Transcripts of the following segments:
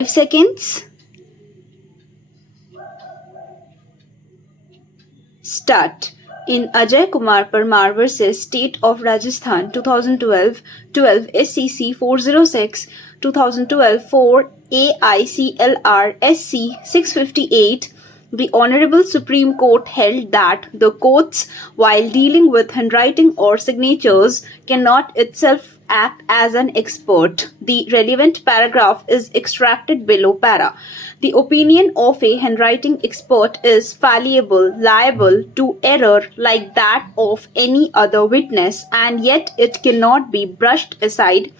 5 seconds. Start. In Ajay Kumar Parmar vs. State of Rajasthan 2012, 12 SCC 406, 2012 4 AICLR SC 658, the Honorable Supreme Court held that the courts, while dealing with handwriting or signatures, cannot itself act as an expert. The relevant paragraph is extracted below para. The opinion of a handwriting expert is fallible, liable to error like that of any other witness, and yet it cannot be brushed aside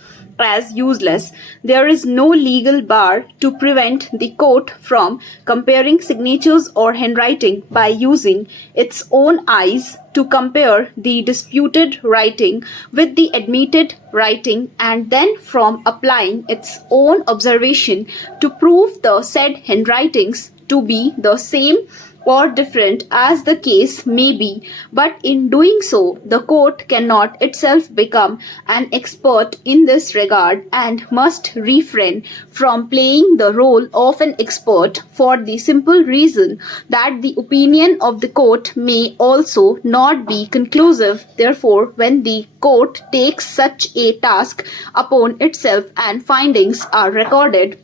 as useless. There is no legal bar to prevent the court from comparing signatures or handwriting by using its own eyes to compare the disputed writing with the admitted writing, and then from applying its own observation to prove the said handwritings to be the same or different as the case may be, but in doing so, the court cannot itself become an expert in this regard and must refrain from playing the role of an expert for the simple reason that the opinion of the court may also not be conclusive. Therefore, when the court takes such a task upon itself and findings are recorded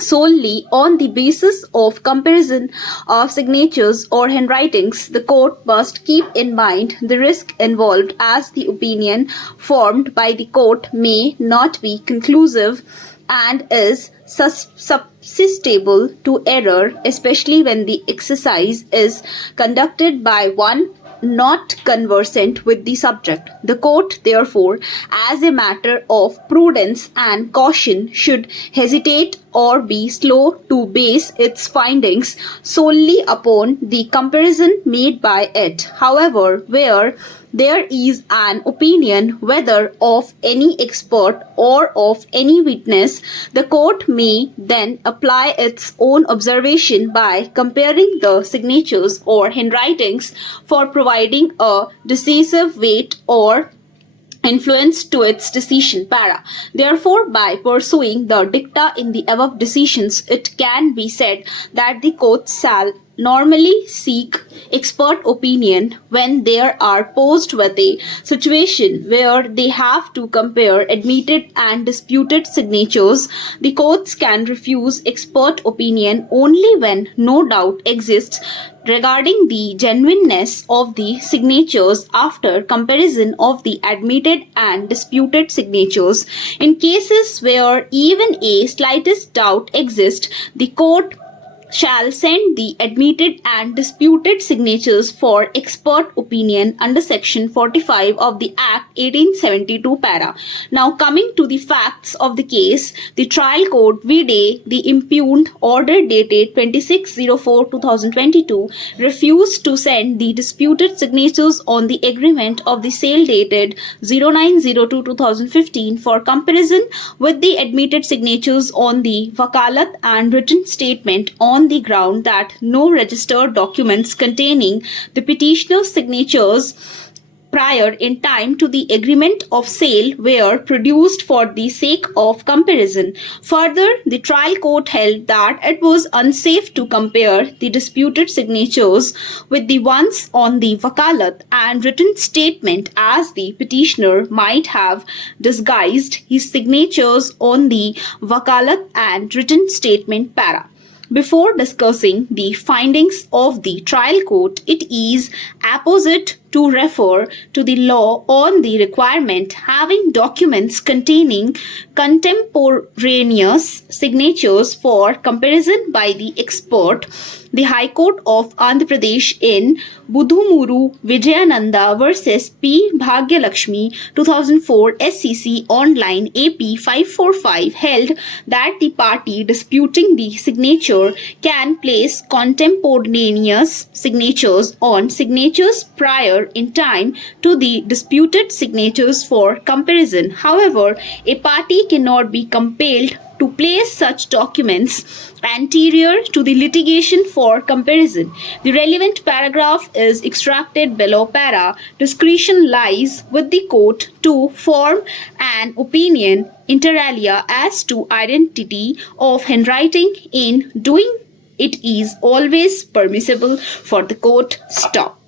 solely on the basis of comparison of signatures or handwritings, the court must keep in mind the risk involved, as the opinion formed by the court may not be conclusive and is susceptible to error, especially when the exercise is conducted by one not conversant with the subject. The court, therefore, as a matter of prudence and caution, should hesitate or be slow to base its findings solely upon the comparison made by it. However, where there is an opinion, whether of any expert or of any witness, the court may then apply its own observation by comparing the signatures or handwritings for providing a decisive weight or influence to its decision. Para. Therefore, by pursuing the dicta in the above decisions, it can be said that the courts shall normally seek expert opinion when they are posed with a situation where they have to compare admitted and disputed signatures. The courts can refuse expert opinion only when no doubt exists regarding the genuineness of the signatures after comparison of the admitted and disputed signatures. In cases where even a slightest doubt exists, the court shall send the admitted and disputed signatures for expert opinion under section 45 of the Act 1872 para. Now coming to the facts of the case, the trial court vide the impugned order dated 26/04/2022 refused to send the disputed signatures on the agreement of the sale dated 09/02/2015 for comparison with the admitted signatures on the wakalat and written statement on the ground that no registered documents containing the petitioner's signatures prior in time to the agreement of sale were produced for the sake of comparison. Further, the trial court held that it was unsafe to compare the disputed signatures with the ones on the wakalat and written statement, as the petitioner might have disguised his signatures on the wakalat and written statement para. Before discussing the findings of the trial court, it is apposite to refer to the law on the requirement having documents containing contemporaneous signatures for comparison by the expert. The High Court of Andhra Pradesh in Budhumuru Vijayananda versus P. Bhagyalakshmi 2004 SCC online AP 545 held that the party disputing the signature can place contemporaneous signatures on signatures prior in time to the disputed signatures for comparison. However, a party cannot be compelled to place such documents anterior to the litigation for comparison. The relevant paragraph is extracted below para. Discretion lies with the court to form an opinion inter alia as to identity of handwriting. In doing it is always permissible for the court. Stop.